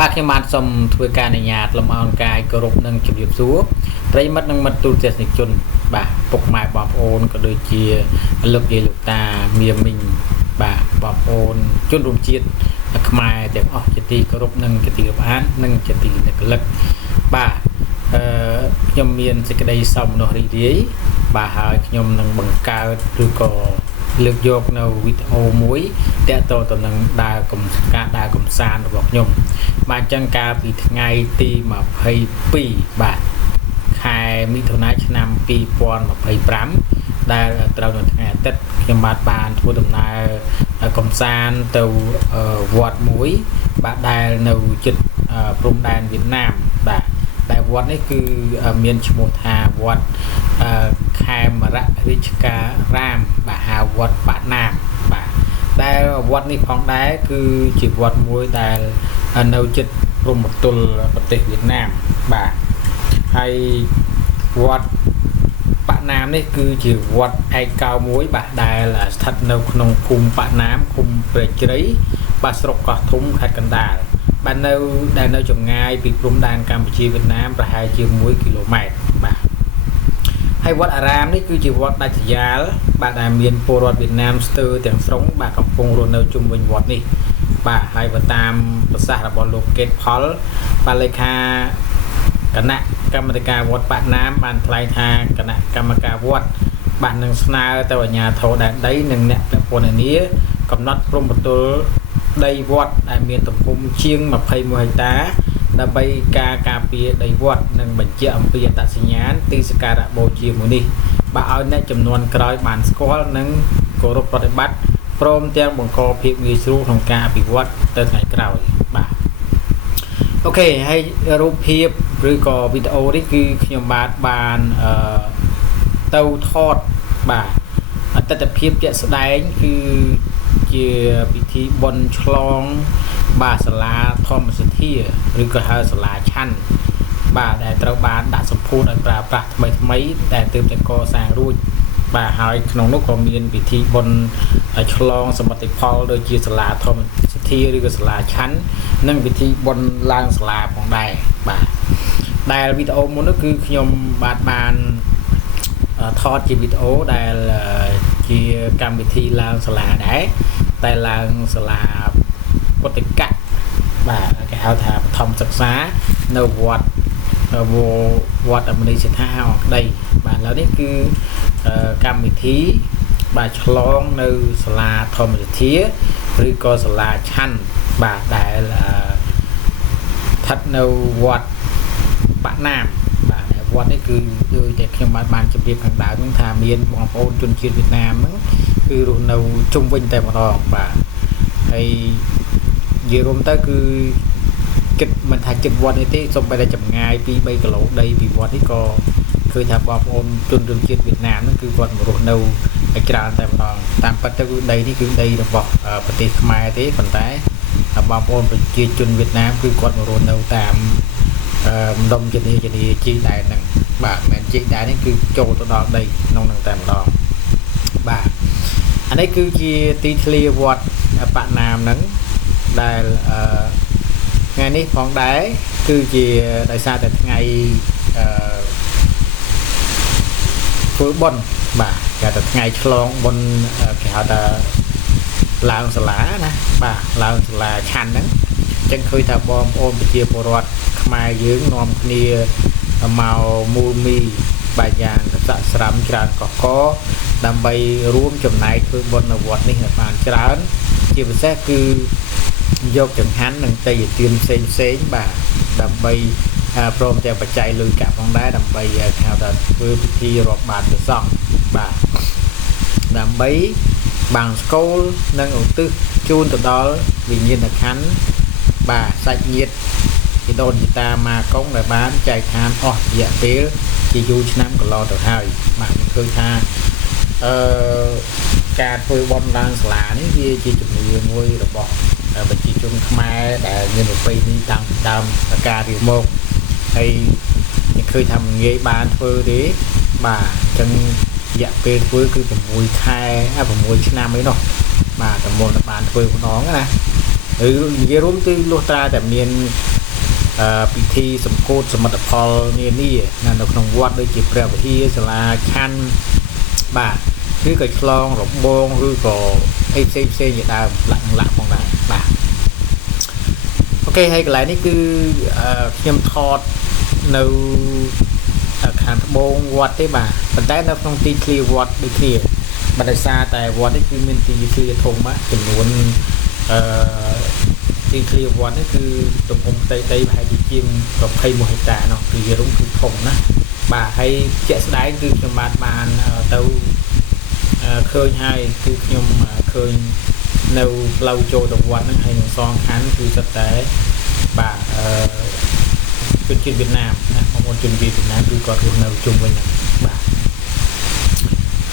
បាទខ្ញុំបានសូមធ្វើការអនុញ្ញាតលំអរកាយគោរពនិងជម្រាបសួរប្រិយមិត្តនិងមិត្តទូរទស្សនិកជនបាទពុកម៉ែបងប្អូនក៏ដូចជាលោកយាយលោកតាមីមីងបាទបងប្អូនជនរួមជាតិខ្មែរទាំងអស់ជាទីគោរពនិងជាទីរាប់អាននិងជាទីនឹករលឹកបាទខ្ញុំមានសេចក្តីសោមនស្សរីករាយបាទហើយខ្ញុំនឹងបង្កើតឬក៏លើកយកនៅវីដេអូមួយតកតទៅនឹងដើរកំសាន្តរបស់ខ្ញុំបាទអញ្ចឹងកាលពីថ្ងៃទី22បាទខែមិថុនាឆ្នាំ2025ដែលត្រូវនៅថ្ងៃអាទិត្យខ្ញុំបានធ្វើដំណើរកំសាន្តទៅវត្តមួយបាទដែលនៅជិតព្រំដែនវៀតណាមបាទដែលវត្តនេះគឺមានឈ្មោះថាវត្តខេមរៈរាជការរាមបាទហៅវត្តបាក់ណាមបាទដែលវត្តនេះផងដែរគឺជាវត្តមួយដែលនៅជិតព្រំប្រទល់ប្រទេសវៀតណាមបាទហើយវត្តបាក់ណាមនេះគឺជាវត្តឯកោមួយបាទដែលស្ថិតនៅក្នុងភូមិបាក់ណាមឃុំព្រែកជ្រៃបាទស្រុកកោះធំខេត្តកណ្ដាលបាទនៅចម្ងាយពីព្រំដែនកម្ពុជាវៀតណាមប្រហែលជា1គីឡូម៉ែត្របាទហើយវត្តអារាមនេះគឺជាវត្តដាច់ស្រយាលបាទដែលមានពលរដ្ឋវៀតណាមស្ទើរទាំងស្រុងបាទកំពុងរស់នៅជុំវិញវត្តនេះបាទហើយបើតាមប្រសាសន៍របស់លោកកេតផលបាទលេខាគណៈកម្មាធិការវត្តបាក់ណាមបានថ្លែងថាគណៈកម្មការវត្តបាទនឹងស្នើទៅអាជ្ញាធរដែនដីនិងអ្នកពាក់ព័ន្ធនានាកំណត់ព្រំប្រទល់ដីវត្តដែលមានទំហំជាង21ហិកតាដើម្បីការពារដីវត្តនិងបញ្ជាក់អំពីអត្តសញ្ញាណទីសក្ការៈបូជាមួយនេះបាទឲ្យអ្នកចំនួនក្រោយបានស្គាល់និងគោរពប្រតិបត្តិព្រមទាំងបង្កភាពងាយស្រួលក្នុងការអភិវឌ្ឍទៅថ្ងៃក្រោយបាទអូខេហើយរូបភាពឬក៏វីដេអូនេះគឺខ្ញុំបានទៅថតបាទទស្សនវិជ្ជាជាក់ស្ដែងគឺជាពិធីបុណ្យឆ្លងបាទសាលាធម្មសទ្ធាឬក៏ហៅសាលាឆាន់បាទដែលត្រូវបានដាក់សម្ពោធឲ្យប្រើប្រាស់ថ្មីដែលទើបតែកសាងរួចបាទហើយក្នុងនោះក៏មានពិធីបុណ្យឆ្លងសមិទ្ធផលដូចជាសាលាធម្មសទ្ធាឬក៏សាលាឆាន់និងពិធីបុណ្យឡើងសាលាផងដែរបាទដែលវីដេអូមុននោះគឺខ្ញុំបានថតជាវីដេអូដែលជាកម្មវិធីឡើងសាលាដែរតែឡើងសាលាពុទ្ធិកៈបាទគេហៅថាបឋមសិក្សានៅវត្តអមនីសិដ្ឋាអង្គដីបាទឥឡូវនេះគឺកម្មវិធីបាទឆ្លងនៅសាលាធម្មសទ្ធាឬក៏សាលាឆាន់បាទដែលស្ថិតនៅវត្តបាក់ណាមបាទវត្តនេះគឺដូចតែខ្ញុំបានជម្រាបខាងដើមហ្នឹងថាមានបងប្អូនជនជាតិវៀតណាមហ្នឹងគឺរស់នៅជុំវិញតែម្ដងបាទហើយនិយាយរួមទៅគឺគិតមិនថាចិត្តវត្តនេះទេសូម្បីតែចម្ងាយពី3គីឡូដីពីវត្តនេះក៏ឃើញថាបងប្អូនជនជាតិវៀតណាមហ្នឹងគឺគាត់មករស់នៅឲ្យច្រើនតែម្ដងតាមពិតទៅគឺដីនេះគឺដីរបស់ប្រទេសខ្មែរទេប៉ុន្តែបងប្អូនប្រជាជនវៀតណាមគឺគាត់មករស់នៅតាមម្ដុំជំនាជីដែរហ្នឹងបាទមិនមែនជីដែរនេះគឺចូលទៅដល់ដីក្នុងហ្នឹងតែម្ដងបាទអានេះគឺជាទីធ្លាវត្តបាក់ណាមហ្នឹងដែលថ្ងៃនេះផងដែរគឺជាដោយសារតែថ្ងៃធ្វើបុណ្យបាទគេថាថ្ងៃឆ្លងបុណ្យគេហៅថាឡើងសាលាណាបាទឡើងសាលាឆាន់ហ្នឹងអញ្ចឹងឃើញថាបងប្អូនប្រជាពលរដ្ឋខ្មែរយើងនាំគ្នាមកមូលមីបាទយ៉ាងស័ក្តិស្រាំច្រើនកកដើម្បីរួមចំណែកធ្វើបុណ្យនៅវត្តនេះឲ្យបានច្រើនជាពិសេសគឺយកចង្ហាន់និងទេយ្យទានផ្សេងបាទដើម្បីព្រមទាំងបច្ច័យលុយកាក់ផងដែរដើម្បីហៅថាធ្វើពិធីរាប់បាតព្រះសង្ឃបាទដើម្បីបាំងស្កូលនិងឧទ្ទិសជូនទៅដល់វិញ្ញាណក្ខន្ធបាទសាច់ញាតិពីដូនពីតាម៉ាកុងដែលបានចែកឋានអស់រយៈពេលជាយូរឆ្នាំកន្លងទៅហើយបាទឃើញថាការធ្វើបុណ្យឡើងសាលានេះវាជាជំនឿមួយរបស់ប្រជាជនខ្មែរដែលមានប្រពៃណីតាំងពីដើមកាលរៀងមកហើយខ្ញុំឃើញថាមិនងាយបានធ្វើទេបាទអញ្ចឹងរយៈពេលធ្វើគឺ6ខែ6ឆ្នាំអីនោះបាទតែមុនបានធ្វើម្ដងណា និយាយរួមគឺលុះត្រាតែមានពិធីសម្ពោធសមិទ្ធផលនានានៅក្នុងវត្តដូចជាព្រះវិហារសាលាខណ្ឌបាទឬក៏ឆ្លងរបងឬក៏អីផ្សេងជាដើមលាក់ផងដែរបាទអូខេហើយកន្លែងនេះគឺខ្ញុំថតនៅខាងត្បូងវត្តទេបាទប៉ុន្តែនៅក្នុងទីធ្លាវត្តដូចគ្នាបើដោយសារតែវត្តនេះគឺមានទីធ្លាធំចំនួនទីធ្លាវត្តនេះគឺទំហំផ្ទៃដីប្រហែលជាជាង21ហិកតានោះគឺវារុំគឺធំណាស់បាទហើយជាក់ស្ដែងគឺខ្ញុំបានទៅឃើញហើយគឺខ្ញុំឃើញនៅផ្លូវចូលទៅវត្តហ្នឹងហើយនឹងសងខាងគឺសិតតែបាទជនជាតិវៀតណាមណាបងប្អូនជនជាតិវៀតណាមគឺគាត់រស់នៅជុំវិញហ្នឹងបាទ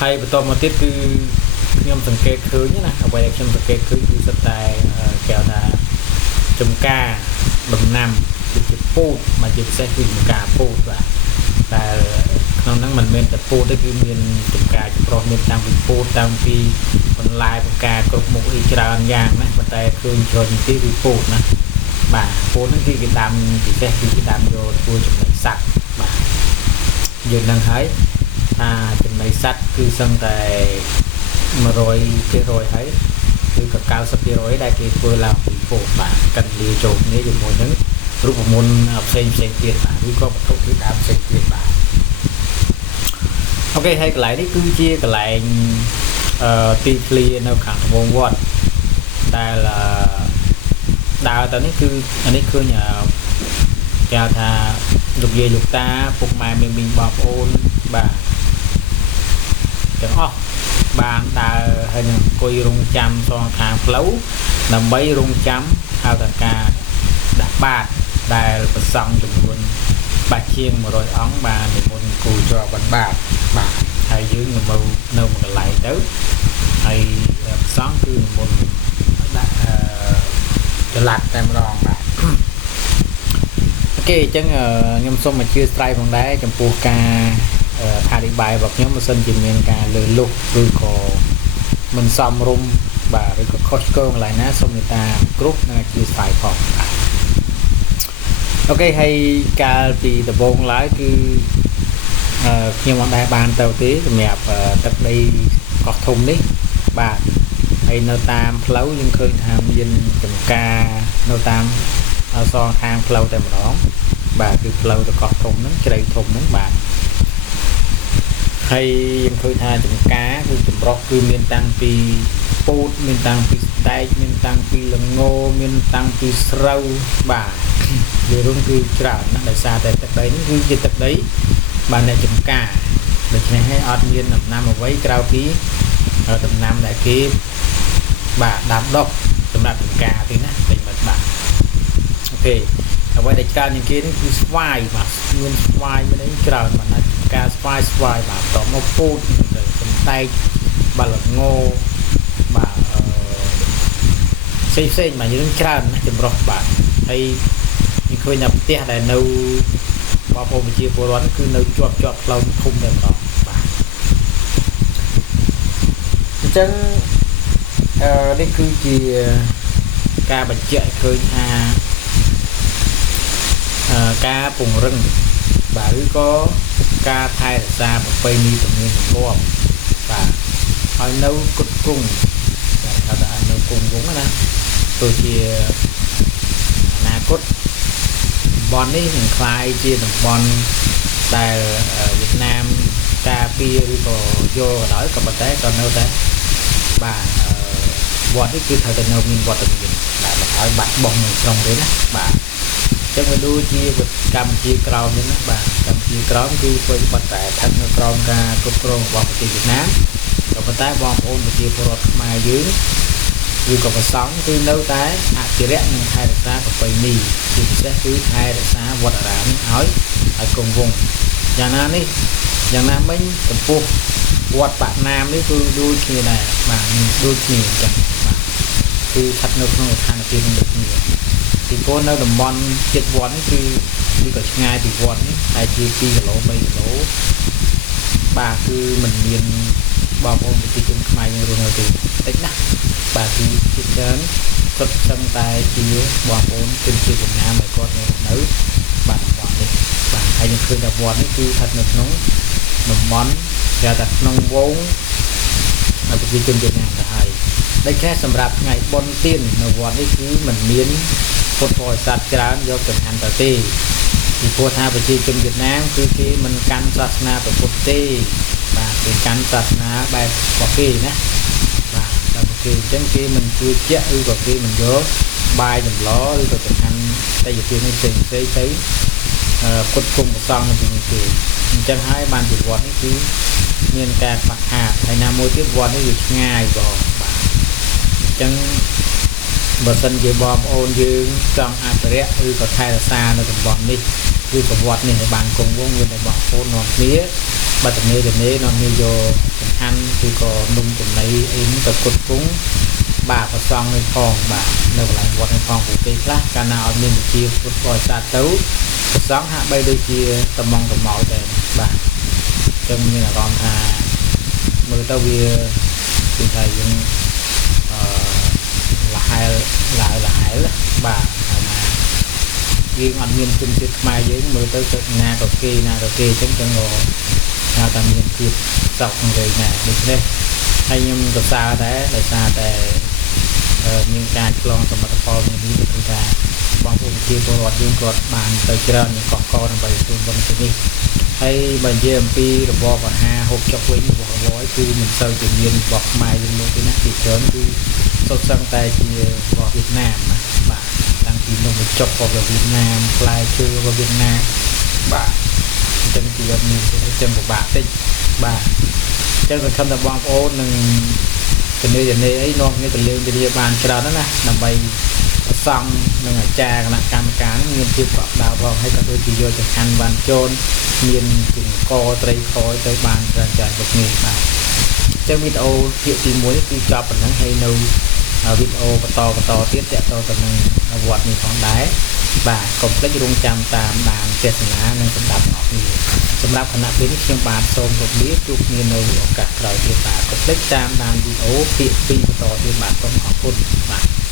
ហើយបន្តមកទៀតគឺខ្ញុំសង្កេតឃើញណាអ្វីដែលខ្ញុំសង្កេតឃើញគឺសិតតែគេហៅថាចំការដំណាំដូចជាពោតមកជាពិសេសគឺចំការពោតបាទដែលក្នុងហ្នឹងមិនមែនតែពោតទេគឺមានចំការចម្រុះមានតាំងពីពោតតាំងពីបន្លែបង្ការគ្រប់មុខអីច្រើនយ៉ាងណាប៉ុន្តែឃើញច្រើនជាងគេគឺពោតណាបាទពោតហ្នឹងគឺគេដាំពិសេសគឺគេដាំយកធ្វើចំណីសត្វបាទយើងនឹងហើយថាចំណីសត្វគឺសឹងតែ100%ហើយឬក៏90%ដែលគេធ្វើឡើងពីពោតបាទកិនលាចូលគ្នាជាមួយនឹងរូបមន្តផ្សេងទៀតបាទឬក៏វត្ថុធាតុដើមផ្សេងទៀតបាទអូខេហើយកន្លែងនេះគឺជាកន្លែងទីធ្លានៅខាងត្បូងវត្តដែលដើរទៅនេះគឺអានេះឃើញគេថាលោកយាយលោកតាពុកម៉ែមីងបងប្អូនបាទទាំងអស់បានដើរហើយនឹងអង្គុយរងចាំសងខាងផ្លូវដើម្បីរងចាំហៅថាការដាក់បាតដែលប្រសង់ចំនួនបាច់ជាង100អង្គបាននិមន្តគូជាប់បាតបាទហើយយើងនៅមកកន្លែងទៅហើយប្រសង់គឺនិមន្តដាក់ចល័តតែម្ដងបាទអូខេអញ្ចឹងខ្ញុំសូមអធិស្ឋានផងដែរចំពោះការអធិប្បាយរបស់ខ្ញុំបើសិនជាមានការលើសលុបឬក៏មិនសមរម្យបាទឬក៏ខុសឆ្គងកន្លែងណាសូមមេត្តាគ្រប់និងអធិស្ឋានផងបាទអូខេហើយកាលពីដំបូងឡើយគឺខ្ញុំអត់ដែលបានទៅទេសម្រាប់ទឹកដីកោះធំនេះបាទហើយនៅតាមផ្លូវយើងឃើញថាមានចំការនៅតាមសងខាងផ្លូវតែម្ដងបាទគឺផ្លូវទៅកោះធំហ្នឹងជ្រៅធំហ្នឹងបាទហើយយើងឃើញថាចំការគឺចម្រុះគឺមានតាំងពីពោតមានតាំងពីស្ដែកមានតាំងពីល្ងមានតាំងពីស្រូវបាទវារួមគឺច្រើនណាស់ដោយសារតែទឹកដីនេះគឺជាទឹកដីបានអ្នកចំការដូច្នេះហើយអត់មានដំណាំអ្វីក្រៅពីដំណាំដែលគេបាទដាំដុះសម្រាប់ចំការទេណាតែមិនបាទអូខេអ្វីដែលច្រើនជាងគេនេះគឺស្វាយបាទមានស្វាយមានអីច្រើនបាទណាការស្វាយបាទតមកពោតទៅសំដែកបាទល្ងបាទផ្សេងបាទយើងច្រើនណាស់ចម្រុះបាទហើយយើងឃើញថាផ្ទះដែលនៅបងប្អូនប្រជាពលរដ្ឋគឺនៅជាប់ផ្លូវធំតែម្ដងបាទអញ្ចឹងនេះគឺជាការបញ្ជាក់ឃើញថាការពង្រឹងបាទឬក៏ការថែរក្សាប្រពៃណីទំនៀមទម្លាប់បាទឲ្យនៅគុតគង់តែថានៅគង់វង្សណាដូចជាអនាគតតំបន់នេះនឹងคล้ายជាតំបន់ដែលវៀតណាមការពារឬក៏យកក៏ដោយក៏ប៉ុន្តែក៏នៅតែបាទវត្តនេះគឺត្រូវតែនៅមានវត្តមានដែលមិនឲ្យបាត់បង់នៅក្នុងទេណាបាទចឹងវាដូចជាកម្ពុជាក្រោមនេះណាបាទកម្ពុជាក្រោមគឺធ្វើបាត់តែស្ថិតនៅក្រោមការគ្រប់គ្រងរបស់ប្រទេសវៀតណាមក៏ប៉ុន្តែបងប្អូនប្រជាពលរដ្ឋខ្មែរយើងឬក៏ប្រសង់គឺនៅតែអភិរក្សនិងថែរក្សាប្រពៃណីជាពិសេសគឺថែរក្សាវត្តអារាមនេះឲ្យគង់វង្សយ៉ាងណាមិញចំពោះវត្តបាក់ណាមនេះគឺដូចគ្នាដែរបាទដូចគ្នាអញ្ចឹងបាទគឺស្ថិតនៅក្នុងស្ថានភាពដូចគ្នាពីព្រោះនៅតំបន់ជិតវត្តនេះគឺវាក៏ឆ្ងាយពីវត្តនេះតែជា2គីឡូ3គីឡូបាទគឺមិនមានបងប្អូនប្រជាជនខ្មែរយើងរស់នៅទេ តិចណាស់បាទគឺជាច្រើនសុទ្ធសឹងតែជាបងប្អូនជនជាតិវៀតណាមដែលគាត់នៅបាទតំបន់នេះបាទហើយយើងឃើញថាវត្តនេះគឺស្ថិតនៅក្នុងតំបន់គេថាក្នុងវងប្រជាជនវៀតណាមទៅហើយដូច្នេះសម្រាប់ថ្ងៃបុណ្យទាននៅវត្តនេះគឺមិនមានពុទ្ធបរិស័ទច្រើនយកចង្ហាន់ទៅទេពីព្រោះថាប្រជាជនវៀតណាមគឺគេមិនកាន់សាសនាពុទ្ធទេបាទគេកាន់សាសនាបែបរបស់គេណាបាទតែគេអញ្ចឹងគេមិនជឿជាក់ឬក៏គេមិនយកបាយចម្លឬក៏ចង្ហាន់តែយទាននេះផ្សេងទៅពុទ្ធគុំប្រសងនៅទីនេះទេអញ្ចឹងហើយបានជាវត្តនេះគឺមានការខ្វះខាតហើយណាមួយទៀតវត្តនេះវាឆ្ងាយបងបាទអញ្ចឹងបើសិនជាបងប្អូនយើងចង់អភិរក្សឬក៏ថែរក្សានៅតំបន់នេះគឺប្រវត្តិនេះឲ្យបានគង់វង្សមានតែបងប្អូននាំគ្នាបាត់ទំនេរនាំគ្នាយកចង្ហាន់ឬក៏នំចំណីអីនេះទៅគុតគង់បាទប្រសងនៅផងបាទនៅកន្លែងវត្តនេះផងពួកគេខ្លះកាលណាអត់មានវិជាពុទ្ធបរិស័ទទៅប្រសងហាក់បីដូចជាតំងតំមកដែរបាទចឹងមានអារម្មណ៍ថាមើលទៅវាគឺថាយើងលហែលបាទហើយណាយើងអត់មានជំនឿខ្មែរយើងមើលទៅទៅណាក៏គេអញ្ចឹងក៏ថាតែមានភាពសោកនឹងវិញណាដូច្នេះហើយខ្ញុំសរសើរដែរដោយសារតែមានការឆ្លងសមិទ្ធផលនេះគឺថាបងប្អូនជាពលរដ្ឋយើងគាត់បានទៅច្រើនកកដើម្បីទទួលបុណ្យនេះហើយបើនិយាយអំពីរបបអាហារហូបចុកវិញរបស់របបគឺមិនសូវជាមានរបស់ខ្មែរយើងលោកទេណាពីច្រើនគឺសុទ្ធសឹងតែជារបស់វៀតណាមណាបាទតាំងពីនំបញ្ចុករបស់វៀតណាមផ្លែឈើរបស់វៀតណាមបាទអញ្ចឹងគឺអត់មានអញ្ចឹងពិបាកតិចបាទអញ្ចឹងសង្ឃឹមថាបងប្អូននឹងជំនឿជំនឿអីនាំគ្នាទៅលេងវិទ្យាបានច្រើនណាស់ដើម្បីប្រសង់និងអាចារ្យគណៈកម្មការមានភាពកក់ក្ដៅផងហើយក៏ដូចជាយកចង្ហាន់បានចូលមានជង្កត្រីខទៅបានច្រើនចាស់គ្រប់គ្នាបាទអញ្ចឹងវីដេអូភាគទី1នេះគឺចប់ប៉ុណ្ណឹងហើយនៅវីដេអូបន្តទៀតតាក់ទងទៅនឹងវត្តនេះផងដែរបាទកុំភ្លេចរងចាំតាមដានទេសនានិងសម្ដាប់អ្នកនេះសម្រាប់គណៈពេលនេះខ្ញុំបាទសូមជម្រាបលាជួបគ្នានៅឱកាសក្រោយទៀតបាទកុំភ្លេចតាមដានវីដេអូភាគ2បន្តទៀតបាទសូមអរគុណបាទ